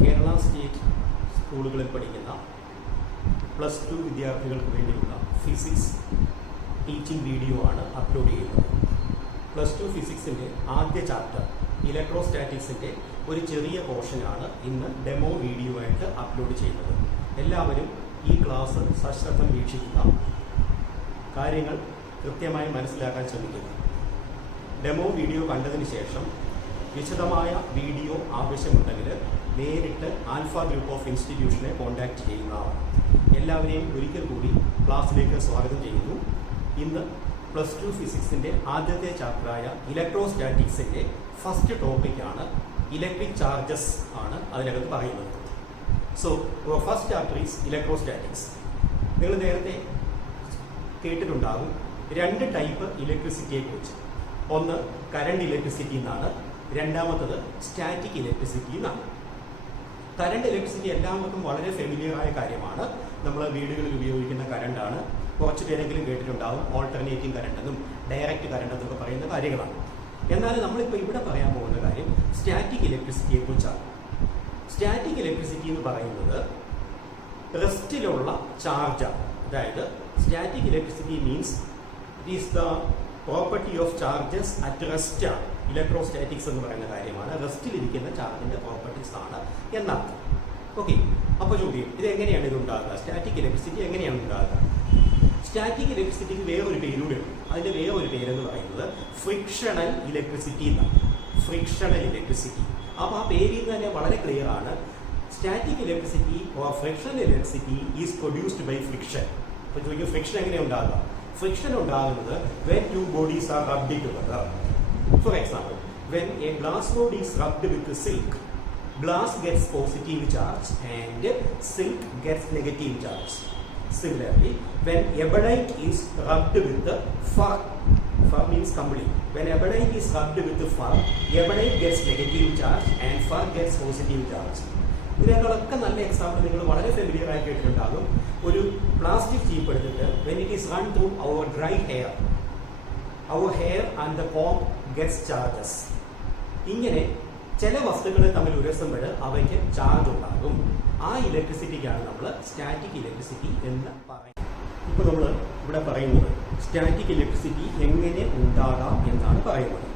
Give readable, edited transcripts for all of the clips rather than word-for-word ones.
Kerala state സ്കൂളുകളിൽ പഠിക്കുന്ന +2 വിദ്യാർത്ഥികൾക്ക് വേണ്ടിയുള്ള ഫിസിക്സ് ടീച്ചിങ് വീഡിയോ ആണ് അപ്ലോഡ് ചെയ്യുന്നത്. +2 ഫിസിക്സിൻ്റെ ആദ്യ ചാപ്റ്റർ ഇലക്ട്രോസ്റ്റാറ്റിക്സിൻ്റെ ഒരു ചെറിയ പോർഷനാണ് ഇന്ന് ഡെമോ വീഡിയോ ആയിട്ട് അപ്ലോഡ് ചെയ്യുന്നത്. എല്ലാവരും ഈ ക്ലാസ് സശ്രദ്ധം വീക്ഷിക്കുക, കാര്യങ്ങൾ കൃത്യമായി മനസ്സിലാക്കാൻ ശ്രമിക്കുക. ഡെമോ വീഡിയോ കണ്ടതിന് ശേഷം വിശദമായ വീഡിയോ ആവശ്യമുണ്ടെങ്കിൽ നേരിട്ട് ആൽഫ ഗ്രൂപ്പ് ഓഫ് ഇൻസ്റ്റിറ്റ്യൂഷനെ കോൺടാക്റ്റ് ചെയ്യുന്നതാണ്. എല്ലാവരെയും ഒരിക്കൽ കൂടി ക്ലാസ്സിലേക്ക് സ്വാഗതം ചെയ്യുന്നു. ഇന്ന് +2 ഫിസിക്സിൻ്റെ ആദ്യത്തെ ചാപ്റ്ററായ ഇലക്ട്രോസ്റ്റാറ്റിക്സിൻ്റെ ഫസ്റ്റ് ടോപ്പിക്കാണ് ഇലക്ട്രിക് ചാർജസ് ആണ് അതിനകത്ത് പറയുന്നത്. So first chapter is electrostatics. നിങ്ങൾ നേരത്തെ കേട്ടിട്ടുണ്ടാകും 2 ടൈപ്പ് ഇലക്ട്രിസിറ്റിയെക്കുറിച്ച്. ഒന്ന് കറണ്ട് ഇലക്ട്രിസിറ്റി എന്നാണ്, രണ്ടാമത്തത് സ്റ്റാറ്റിക് ഇലക്ട്രിസിറ്റി എന്നാണ്. കറണ്ട് ഇലക്ട്രിസിറ്റി എല്ലാവർക്കും വളരെ ഫെമിലിയറായ കാര്യമാണ്. നമ്മൾ വീടുകളിൽ ഉപയോഗിക്കുന്ന കറണ്ടാണ്. കുറച്ച് പേരെങ്കിലും കേട്ടിട്ടുണ്ടാവും ഓൾട്ടർനേറ്റിംഗ് കറണ്ട് എന്നും ഡയറക്റ്റ് കറണ്ട് എന്നൊക്കെ പറയുന്ന കാര്യങ്ങളാണ്. എന്നാൽ നമ്മളിപ്പോൾ ഇവിടെ പറയാൻ പോകുന്ന കാര്യം സ്റ്റാറ്റിക് ഇലക്ട്രിസിറ്റിയെ കുറിച്ചാണ്. സ്റ്റാറ്റിക് ഇലക്ട്രിസിറ്റി എന്ന് പറയുന്നത് റെസ്റ്റിലുള്ള ചാർജാണ്. അതായത് static electricity means it is the property of charges at rest ആണ്. ഇലക്ട്രോസ്റ്റാറ്റിക്സ് എന്ന് പറയുന്ന കാര്യമാണ് റെസ്റ്റിലിരിക്കുന്ന ചാർജിൻ്റെ പ്രോപ്പർട്ടീസ് ആണ് എന്നർത്ഥം. ഓക്കെ, അപ്പോൾ ചോദ്യം, ഇത് എങ്ങനെയാണ് ഇത് ഉണ്ടാകുക? സ്റ്റാറ്റിക് ഇലക്ട്രിസിറ്റി എങ്ങനെയാണ് ഉണ്ടാകുക? സ്റ്റാറ്റിക് ഇലക്ട്രിസിറ്റിക്ക് വേറൊരു പേരൂടെ ഉണ്ട്. അതിൻ്റെ വേറൊരു പേരെന്ന് പറയുന്നത് ഫ്രിക്ഷണൽ ഇലക്ട്രിസിറ്റി എന്നാണ്. Frictional electricity. അപ്പോൾ ആ പേരിൽ നിന്ന് തന്നെ വളരെ ക്ലിയർ ആണ്. Static electricity or frictional electricity is produced by friction. അപ്പോൾ ചോദിക്കും, ഫ്രിക്ഷൻ എങ്ങനെയാണ് ഉണ്ടാകുക? ഫ്രിക്ഷൻ ഉണ്ടാകുന്നത് when 2 bodies are rubbed together. For example, when a glass rod is rubbed with silk, glass gets positive charge and silk gets negative charge. Similarly, when ebonite is rubbed with fur, fur means complete. When ebonite is rubbed with fur, ebonite gets negative charge and fur gets positive charge. ഇതിനേക്കാളൊക്കെ നല്ല example നിങ്ങൾ വളരെ familiar ആയി കേട്ടിട്ടുണ്ടാകും. ഒരു plastic ചീപ്പ് എടുത്തിട്ട് when it is run through our dry hair, our hair and the comb gets charges. ഇങ്ങനെ ചില വസ്തുക്കളെ തമ്മിൽ ഉരസുമ്പോൾ അവയ്ക്ക് ചാർജ് ഉണ്ടാകും. ആ ഇലക്ട്രിസിറ്റിക്കാണ് നമ്മൾ സ്റ്റാറ്റിക് ഇലക്ട്രിസിറ്റി എന്ന് പറയുന്നത്. ഇപ്പോൾ നമ്മൾ ഇവിടെ പറയുന്നത് സ്റ്റാറ്റിക് ഇലക്ട്രിസിറ്റി എങ്ങനെ ഉണ്ടാകാം എന്നാണ് പറയുന്നത്.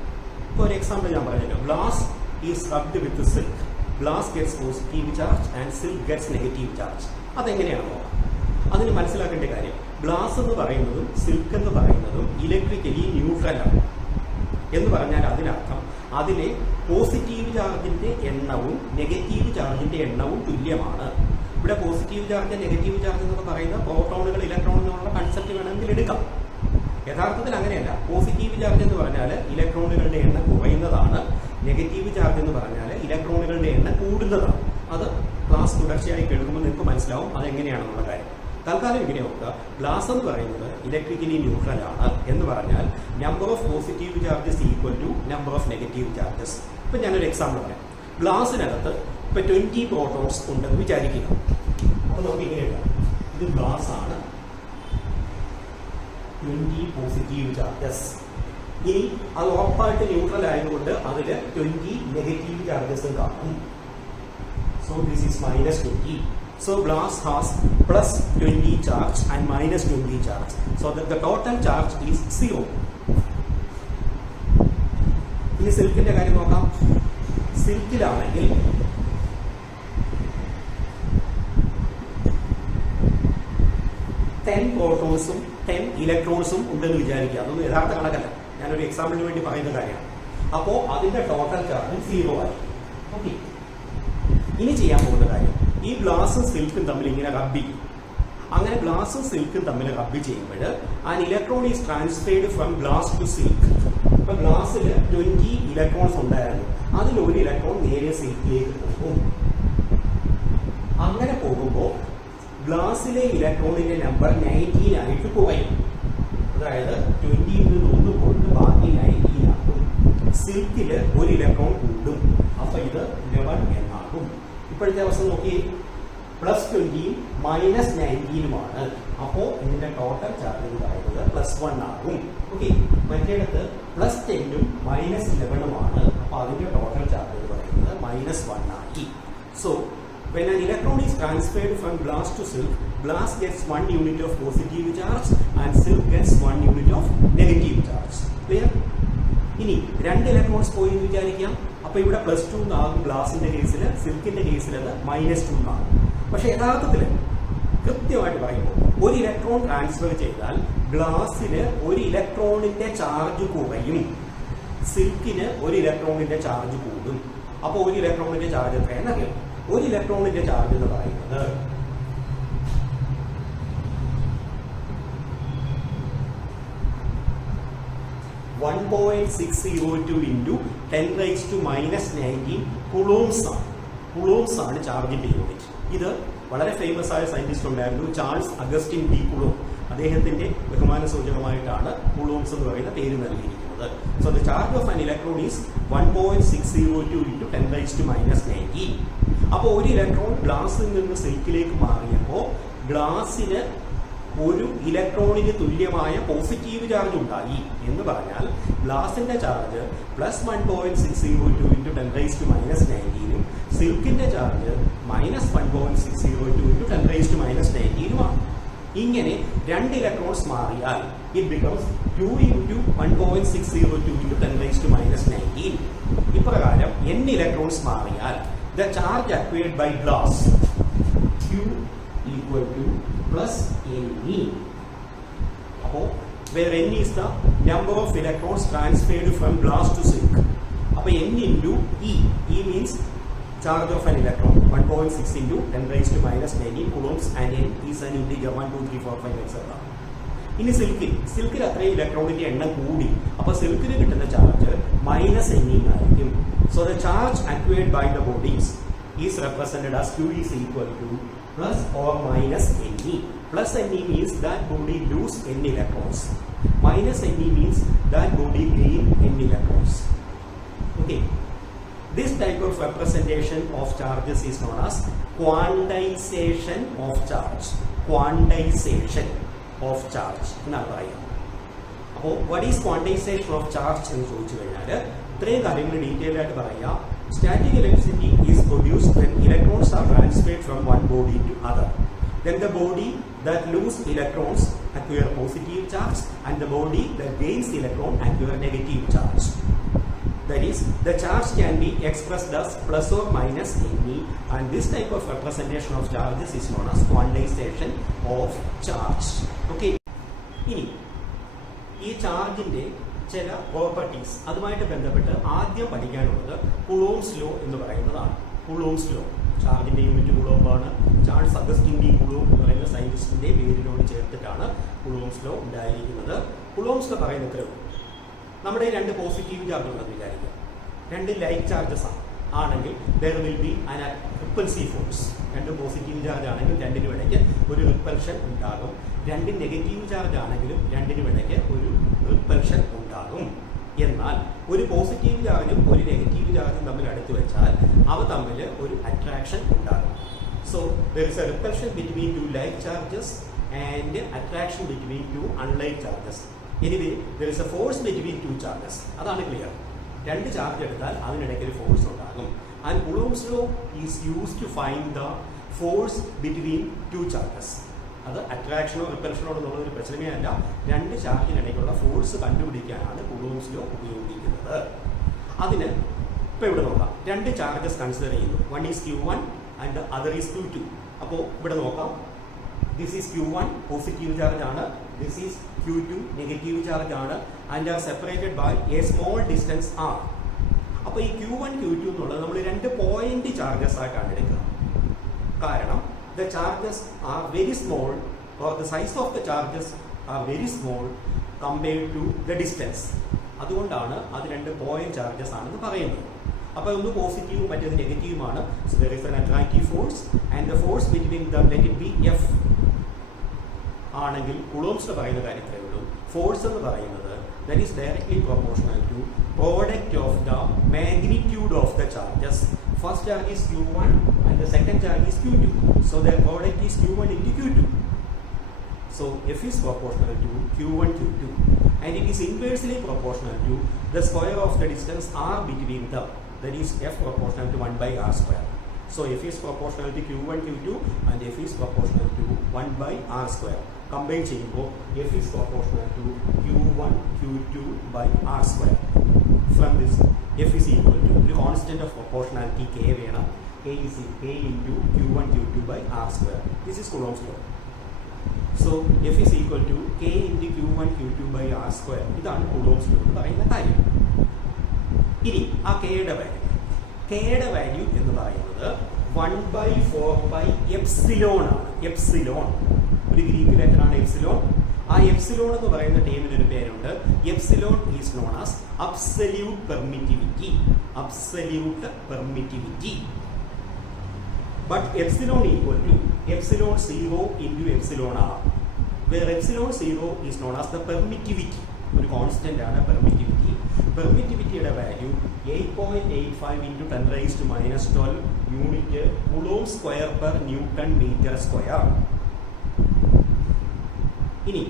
ഇപ്പോൾ ഒരു എക്സാമ്പിൾ ഞാൻ പറഞ്ഞല്ലോ, glass is rubbed with silk, glass gets positive charge and silk gets negative charge. അതെങ്ങനെയാണോ? അതിന് മനസ്സിലാക്കേണ്ട കാര്യം, ഗ്ലാസ് എന്ന് പറയുന്നതും സിൽക്ക് എന്ന് പറയുന്നതും ഇലക്ട്രിക്കലി ന്യൂട്രലാണ്. എന്ന് പറഞ്ഞാൽ അതിനർത്ഥം അതിലെ പോസിറ്റീവ് ചാർജിൻ്റെ എണ്ണവും നെഗറ്റീവ് ചാർജിൻ്റെ എണ്ണവും തുല്യമാണ്. ഇവിടെ പോസിറ്റീവ് ചാർജ് നെഗറ്റീവ് ചാർജ് എന്നൊക്കെ പറയുന്ന പ്രോട്ടോണുകൾ ഇലക്ട്രോൺ എന്നുള്ള കൺസെപ്റ്റ് വേണമെങ്കിൽ എടുക്കാം. യഥാർത്ഥത്തിൽ അങ്ങനെയല്ല. പോസിറ്റീവ് ചാർജ് എന്ന് പറഞ്ഞാൽ ഇലക്ട്രോണുകളുടെ എണ്ണം കുറയുന്നതാണ്, നെഗറ്റീവ് ചാർജ് എന്ന് പറഞ്ഞാൽ ഇലക്ട്രോണുകളുടെ എണ്ണം കൂടുന്നതാണ്. അത് ക്ലാസ് തുടർച്ചയായി കേൾക്കുമ്പോൾ നിങ്ങൾക്ക് മനസ്സിലാവും അതെങ്ങനെയാണെന്നുള്ള കാര്യം. തൽക്കാലം ഇങ്ങനെ നോക്കുക, ഗ്ലാസ് എന്ന് പറയുന്നത് ഇലക്ട്രിക്കലി ന്യൂട്രൽ ആണ്. എന്ന് പറഞ്ഞാൽ number of positive charges equal to number of negative charges. ഇപ്പം ഞാനൊരു എക്സാമ്പിൾ പറയാം. ഗ്ലാസിനകത്ത് ഇപ്പം 20 പ്രോട്ടോൺസ് ഉണ്ടെന്ന് വിചാരിക്കുക. അപ്പോൾ നമുക്ക് ഇങ്ങനെയുള്ള ഇത് ഗ്ലാസ് ആണ്, 20 പോസിറ്റീവ് ചാർജസ്. ഇനി അത് ഉറപ്പായിട്ട് ന്യൂട്രൽ ആയതുകൊണ്ട് അതിൽ 20 നെഗറ്റീവ് ചാർജസ് കാണും. So this is -20. So glass has +20 charge and -20 charge. So that the total charge is 0. ഇനി സിൽക്കിന്റെ കാര്യം നോക്കാം. സിൽക്കിലാണെങ്കിൽ ടെൻ പ്രോട്ടോൺസും 10 ഇലക്ട്രോൺസും ഉണ്ടെന്ന് വിചാരിക്കുക. അതൊന്നും യഥാർത്ഥ കണക്കല്ല, ഞാനൊരു എക്സാമ്പിളിന് വേണ്ടി പറയുന്ന കാര്യമാണ്. അപ്പോൾ അതിന്റെ ടോട്ടൽ ചാർജ് 0 ആയി. ഓക്കെ, ഇനി ചെയ്യാൻ പോകുന്ന കാര്യം, ഈ ഗ്ലാസും സിൽക്കും തമ്മിൽ ഇങ്ങനെ റബ്ബ് ചെയ്യും. അങ്ങനെ ഗ്ലാസും സിൽക്കും തമ്മിൽ റബ്ബ് ചെയ്യുമ്പോൾ an electron is transferred from glass to silk. ഇപ്പൊ ഗ്ലാസ്സിൽ 20 ഇലക്ട്രോൺസ് ഉണ്ടായിരുന്നു, അതിലൊരു ഇലക്ട്രോൺ നേരെ സിൽക്കിലേക്ക് പോകും. അങ്ങനെ പോകുമ്പോൾ ഗ്ലാസ്സിലെ ഇലക്ട്രോണിന്റെ നമ്പർ 19 ആയിട്ട് കുറയും. അതായത് 20 നിന്ന് 1 പോയിട്ട് ബാക്കി 19 ആകും. സിൽക്കിൽ ഒരു ഇലക്ട്രോൺ കൂടും. അപ്പൊ ഇത് 11 എന്നാകും. ഇപ്പോഴത്തെ അവസ്ഥ നോക്കി, +20 -19 അപ്പോൾ ഇതിന്റെ ടോട്ടൽ ചാർജ് എന്ന് പറയുന്നത് +1 ആകും. ഓക്കെ, മറ്റേടത്ത് +10 -11 അപ്പോൾ അതിന്റെ ടോട്ടൽ ചാർജ് എന്ന് പറയുന്നത് -1 ആയി. So when an electron is transferred from glass to silk, glass gets 1 unit of positive charge and silk gets 1 unit of negative charge. Clear? ഇനി 2 ഇലക്ട്രോൺസ് പോയി എന്ന് വിചാരിക്കാം. അപ്പോൾ ഇവിടെ +2 എന്നാകും ഗ്ലാസിന്റെ കേസിൽ, സിൽക്കിന്റെ കേസിൽ അത് -2 എന്നാകും. പക്ഷെ യഥാർത്ഥത്തിൽ കൃത്യമായിട്ട് പറയുമ്പോൾ ഒരു ഇലക്ട്രോൺ ട്രാൻസ്ഫർ ചെയ്താൽ ഗ്ലാസിന് ഒരു ഇലക്ട്രോണിന്റെ ചാർജ് കുറയും, സിൽക്കിന് ഒരു ഇലക്ട്രോണിന്റെ ചാർജ് കൂടും. അപ്പോൾ ഒരു ഇലക്ട്രോണിന്റെ ചാർജ് എത്രയെന്നറിയാം? ഒരു ഇലക്ട്രോണിന്റെ ചാർജ് എന്ന് പറയുന്നത് 1.602 into 10⁻⁻19 കുളൂംസ് ആണ് ചാർജിന്റെ യൂണിറ്റ്. ഇത് വളരെ ഫേമസ് ആയ സയന്റിസ്റ്റ് ഉണ്ടായിരുന്നു, ചാൾസ് അഗസ്റ്റിൻ ഡി കുളൂം. അദ്ദേഹത്തിന്റെ ബഹുമാന സൂചകമായിട്ടാണ് കുളൂംസ് എന്ന് പറയുന്ന പേര് നൽകിയിരിക്കുന്നത്. So the charge of an electron is 1.602 into 10⁻⁻19. അപ്പോൾ ഒരു ഇലക്ട്രോൺ ഗ്ലാസിൽ നിന്ന് സിൽക്കിലേക്ക് മാറിയപ്പോൾ ഗ്ലാസിന് ഒരു ഇലക്ട്രോണിന് തുല്യമായ പോസിറ്റീവ് ചാർജ് ഉണ്ടായി എന്ന് പറഞ്ഞാൽ ഗ്ലാസിന്റെ ചാർജ് +1.602 into 10⁻⁻19 സിൽക്കിന്റെ ചാർജ് -1.602 into 10⁻⁻19 ഇങ്ങനെ 2 ഇലക്ട്രോൺസ് മാറിയാൽ ഇറ്റ് ബിക്കംസ് 2 into 1.602 into 10⁻⁻19. ഇപ്രകാരം n ഇലക്ട്രോൺസ് മാറിയാൽ the charge acquired by glass Q equal to plus Ne. അപ്പോൾ where n is the number of electrons transferred from glass to silk. അപ്പോൾ n into E. E means charge of an electron. 1.6 into 10⁻⁻19 coulombs and n is an integer 1, 2, 3, 4, 5 etc. ഇനി സിൽക്കിൽ അത്രയും ഇലക്ട്രോണിന്റെ എണ്ണം കൂടി, അപ്പോൾ സിൽക്കിന് കിട്ടുന്ന ചാർജ് -Ne ആയിരിക്കും. So the charge acquired by the bodies is represented as Q is equal to plus or minus Ne. Plus Ne means that body lose n electrons. Minus Ne means that body gain n electrons. Okay. This type of representation of charges is known as quantization of charge. Quantization of charge. എന്നാണ് പറയുക. അപ്പോൾ what is quantization of charge എന്ന് ചോദിച്ചു കഴിഞ്ഞാൽ ഇത്രയും കാര്യങ്ങൾ detail ആയിട്ട് പറയാം. Static electricity is produced when electrons are transferred from one body to other. Then the body that lose electrons acquire positive charge and the body that gains electron acquire negative charge. That is, the charge can be expressed as plus or minus Ne, and this type of representation of charges is known as quantization of charge. Okay. ഇനി ഈ ചാർജിന്റെ ചില properties അതുമായിട്ട് ബന്ധപ്പെട്ട് ആദ്യം പഠിക്കാനുള്ളത് കുളൂംസ് law എന്ന് പറയുന്നതാണ്. കുളൂംസ് ലോ ചാർജിന്റെ യൂണിറ്റ് കുളൂംബാണ്. ചാൾസ് അഗസ്റ്റിൻ ഡി കുളൂം എന്ന് പറയുന്ന സയന്റിസ്റ്റിന്റെ പേരിനോട് ചേർത്തിട്ടാണ് കുളൂംസ് ലോ ഉണ്ടായിരിക്കുന്നത്. കുളൂംസ് ലോ പറയുന്ന ഇത്രയും നമ്മുടെ 2 പോസിറ്റീവ് ചാർജ് ഉണ്ടെന്ന് വിചാരിക്കുക. 2 ലൈക്ക് ചാർജസ് ആണെങ്കിൽ there will be an repulsive force. 2 positive charge ആണെങ്കിൽ 2 ഇടയ്ക്ക് ഒരു റിപ്പൽഷൻ ഉണ്ടാകും. 2 നെഗറ്റീവ് ചാർജ് ആണെങ്കിലും 2 ഇടയ്ക്ക് ഒരു റിപ്പൽഷൻ ഉണ്ടാകും. എന്നാൽ ഒരു പോസിറ്റീവ് ചാർജും ഒരു നെഗറ്റീവ് ചാർജും തമ്മിൽ അടുത്ത് വെച്ചാൽ അവ തമ്മിൽ ഒരു അട്രാക്ഷൻ ഉണ്ടാകും. So there is a repulsion between 2 like charges and attraction between 2 unlike charges. Anyway, there is a force between 2 charges. അതാണ് ക്ലിയർ. 2 ചാർജ് എടുത്താൽ അതിനിടയ്ക്ക് ഒരു ഫോഴ്സ് ഉണ്ടാകും. And Coulomb's law is used to find the force between 2 charges. അത് അട്രാക്ഷനോ റിപ്പൽഷനോ എന്നുള്ളൊരു പ്രശ്നമേ അല്ല. 2 ചാർജിനിടയ്ക്കുള്ള ഫോഴ്സ് കണ്ടുപിടിക്കാനാണ് കുളൂംസ് ലോ ഉപയോഗിക്കുന്നത്. അതിന് ഇപ്പോൾ ഇവിടെ നോക്കാം. 2 ചാർജസ് കൺസിഡർ ചെയ്യുന്നു. One is Q1 and other is Q2. അപ്പോൾ ഇവിടെ നോക്കാം. This is Q1 positive charge ആണ്, this is Q2 negative charge ആണ്, and are separated by a small distance R. അപ്പോൾ ഈ Q1 Q2 എന്നുള്ളത് നമ്മൾ 2 പോയിന്റ് ചാർജസ് ആയിട്ടാണ് എടുക്കുക. കാരണം the charges are very small, or the size of the charges are very small compared to the distance. അതുകൊണ്ടാണ് അത് 2 പോയിന്റ് ചാർജസ് ആണെന്ന് പറയുന്നത്. അപ്പോൾ ഒന്ന് പോസിറ്റീവും മറ്റേത് നെഗറ്റീവുമാണ്. So there is an attractive force and the force between them, let it be F ആണെങ്കിൽ കുളൂംസ് പറയുന്ന കാര്യത്തിലേ ഉള്ളൂ. ഫോഴ്സ് എന്ന് പറയുന്നത് that is directly proportional to product of the magnitude of the charges. First charge is Q1 and the second charge is Q2. So their product is Q1 into Q2. So F is proportional to Q1 Q2 and it is inversely proportional to the square of the distance R between them. That is F proportional to 1 by R square. So F is proportional to Q1, Q2 and F is proportional to 1 by R square. Combine ചെയ്യുമ്പോൾ F is proportional to Q1, Q2 by R square. From this, F is equal to the constant of proportionality K വേണം. K is K into Q1, Q2 by R square. This is Coulomb's law. So F is equal to K into Q1, Q2 by R square. ഇതാണ് Coulomb's law എന്ന് പറയുന്ന കാര്യം. ഇനി ആ കെയുടെ value എന്ന് പറയുന്നത് 1/4 ആണ്. എപ്സിലോൺ ഒരു ഗ്രീക്ക് ലെറ്റർ ആണ് എപ്സിലോൺ. ആ എപ്സിലോൺ എന്ന് പറയുന്ന ടേമിന് ഒരു പേരുണ്ട്. Epsilon is known as absolute permittivity. But epsilon equal to epsilon 0 into epsilon r, where epsilon 0 is known as the permittivity. ഒരു കോൺസ്റ്റന്റ് ആണ് പെർമിറ്റിവിറ്റി. പെർമിറ്റിവിറ്റിയുടെ value 8.85 into 10 raised to minus 12 unit coulomb square per newton metre square. ഇനി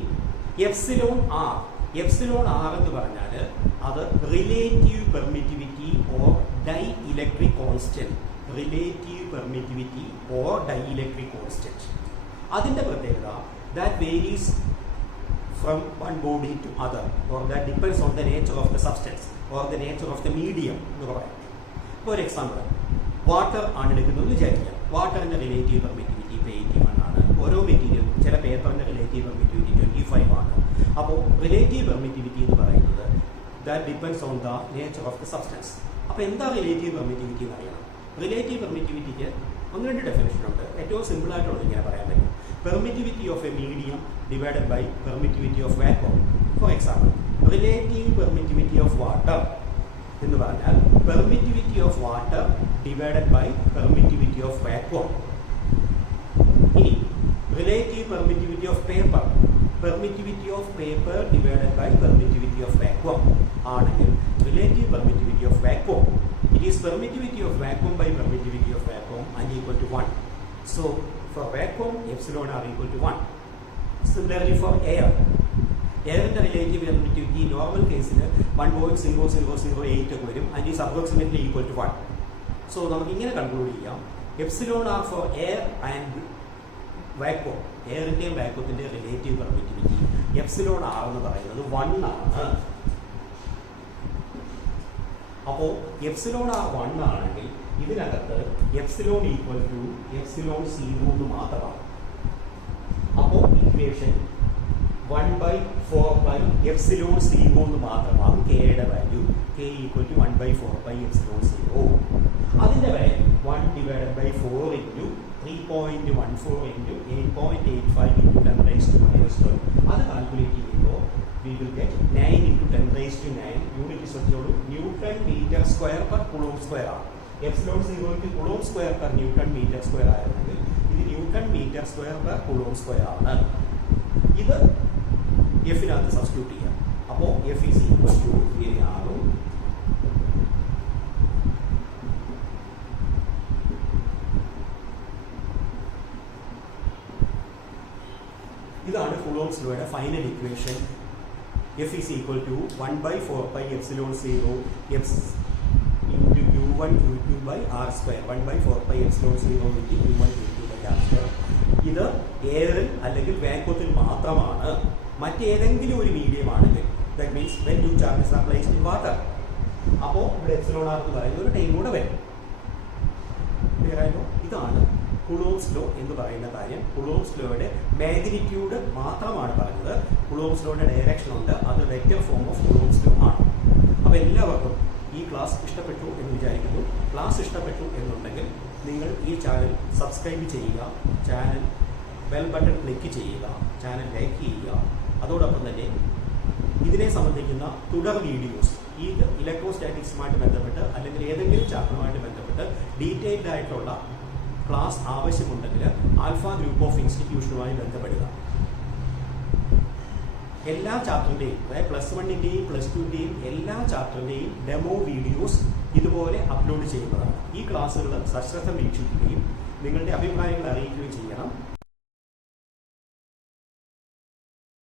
epsilon R എന്ന് പറഞ്ഞാൽ അത് relative permittivity or dielectric constant. അതിൻ്റെ പ്രത്യേകത that varies from one body to other, or that depends on the nature of the substance or the nature of the medium എന്ന് പറയാം. For example, water ആണ് എടുക്കുന്നത് വിചാരിക്കുക. വാട്ടറിൻ്റെ relative permittivity ഇപ്പോൾ 81 ആണ്. ഓരോ മെറ്റീരിയൽ, ചില പേപ്പറിൻ്റെ റിലേറ്റീവ് പെർമിറ്റിവിറ്റി 25 ആണ്. അപ്പോൾ റിലേറ്റീവ് പെർമിറ്റിവിറ്റി എന്ന് പറയുന്നത് that depends on the nature of the substance. അപ്പോൾ എന്താ റിലേറ്റീവ് പെർമിറ്റിവിറ്റി എന്ന് അറിയണം. റിലേറ്റീവ് പെർമിറ്റിവിറ്റിക്ക് 1-2 ഡെഫിനേഷൻ ഉണ്ട്. ഏറ്റവും സിമ്പിളായിട്ടുള്ളത് ഇങ്ങനെ പറയാൻ പറ്റും. Permittivity of a medium divided by permittivity of vacuum. For example, relative permittivity of water എന്ന് പറഞ്ഞാൽ permittivity of water divided by permittivity of vacuum. ഇനി relative permittivity of paper, permittivity of paper divided by permittivity of vacuum ആണെങ്കിൽ relative permittivity of vacuum, it is permittivity of vacuum by permittivity of vacuum and equal to 1. So for vacuum, epsilon are equal to 1. Similarly for air, airന്റെ relative permittivity normal കേസിൽ 1.0008 ഒക്കെ വരും and is approximately equal to 1. So നമുക്ക് ഇങ്ങനെ conclude ചെയ്യാം, epsilon are for air and vacuum. എയറിൻ്റെയും വാക്വത്തിൻ്റെ relative permittivity epsilon r എന്ന് പറയുന്നത് 1 ആണ്. അപ്പോൾ എപ്സിലോൺ ആർ 1 ആണെങ്കിൽ ഇതിനകത്ത് എപ്സിലോൺ ഈക്വൽ ടു എപ്സിലോൺ 0 എന്ന് മാത്രമാണ്. അപ്പോൾ ഇക്വേഷൻ 1/4 എപ്സിലോൺ 0 എന്ന് മാത്രമാണ് കെയുടെ value. K equal to 1/4 epsilon 0. അതിൻ്റെ value 1/4 into 3.14 into 8.85 into 10 raised to minus 12. അത് കാൽക്കുലേറ്റ് ചെയ്യുമ്പോൾ we will get 9 into 10 raised to 9 unit ശ്രദ്ധിച്ചോളൂ, newton metre square per coulomb square ആണ്. Epsilon 0 coulomb square per newton metre square ആയിരുന്നെങ്കിൽ ഇത് newton metre square per coulomb square ആണ്. ഇത് എഫിനകത്ത് substitute ചെയ്യാം. അപ്പോൾ എഫ് ഈസ് ഈക്വൽ ടു ഇങ്ങനെയാകും. ഇതാണ് കുളോംസ് ലോയുടെ final equation. F is equal to 1/4 epsilon 0 x into Q1 Q2 by R square. 1/4 epsilon 0 into Q1 Q2 by R square. ഇത് എയറിൽ അല്ലെങ്കിൽ വാക്വത്തിൽ മാത്രമാണ്. മറ്റേതെങ്കിലും ഒരു മീഡിയം ആണെങ്കിൽ, that means when two charges are placed in water, അപ്പോൾ ഇവിടെ epsilon R എന്ന് പറയുന്ന ഒരു ടൈം കൂടെ വരും. ക്ലിയർ ആയല്ലോ? ഇതാണ് കുളോംസ് ലോ എന്ന് പറയുന്ന കാര്യം. കുളോംസ് ലോയുടെ മാഗ്നിറ്റ്യൂഡ് മാത്രമാണ് പറഞ്ഞത്. കുളോംസ് ലോയുടെ ഡയറക്ഷൻ ഉണ്ട്, അത് vector form of Coulomb's law ആണ്. അപ്പോൾ എല്ലാവർക്കും ഈ ക്ലാസ് ഇഷ്ടപ്പെട്ടു എന്ന് വിചാരിക്കുന്നു. ക്ലാസ് ഇഷ്ടപ്പെട്ടു എന്നുണ്ടെങ്കിൽ നിങ്ങൾ ഈ ചാനൽ സബ്സ്ക്രൈബ് ചെയ്യുക, ചാനൽ ബെൽ ബട്ടൺ ക്ലിക്ക് ചെയ്യുക, ചാനൽ ലൈക്ക് ചെയ്യുക. അതോടൊപ്പം തന്നെ ഇതിനെ സംബന്ധിക്കുന്ന തുടർ വീഡിയോസ്, ഈ ഇലക്ട്രോസ്റ്റാറ്റിക്സുമായിട്ട് ബന്ധപ്പെട്ട് അല്ലെങ്കിൽ ഏതെങ്കിലും ചാപ്റ്ററുമായിട്ട് ബന്ധപ്പെട്ട് ഡീറ്റെയിൽഡ് ആയിട്ടുള്ള ക്ലാസ് ആവശ്യമുണ്ടെങ്കിൽ ആൽഫ ഗ്രൂപ്പ് ഓഫ് ഇൻസ്റ്റിറ്റ്യൂഷനുമായി ബന്ധപ്പെടുക. എല്ലാ ചാപ്റ്ററിൻ്റെയും, അതായത് +1-ൻ്റെയും +2-ൻ്റെയും എല്ലാ ചാപ്റ്ററിൻ്റെയും ഡെമോ വീഡിയോസ് ഇതുപോലെ അപ്ലോഡ് ചെയ്യുന്നതാണ്. ഈ ക്ലാസ്സുകൾ സശ്രദ്ധം വീക്ഷിക്കുകയും നിങ്ങളുടെ അഭിപ്രായങ്ങൾ അറിയിക്കുകയും ചെയ്യണം.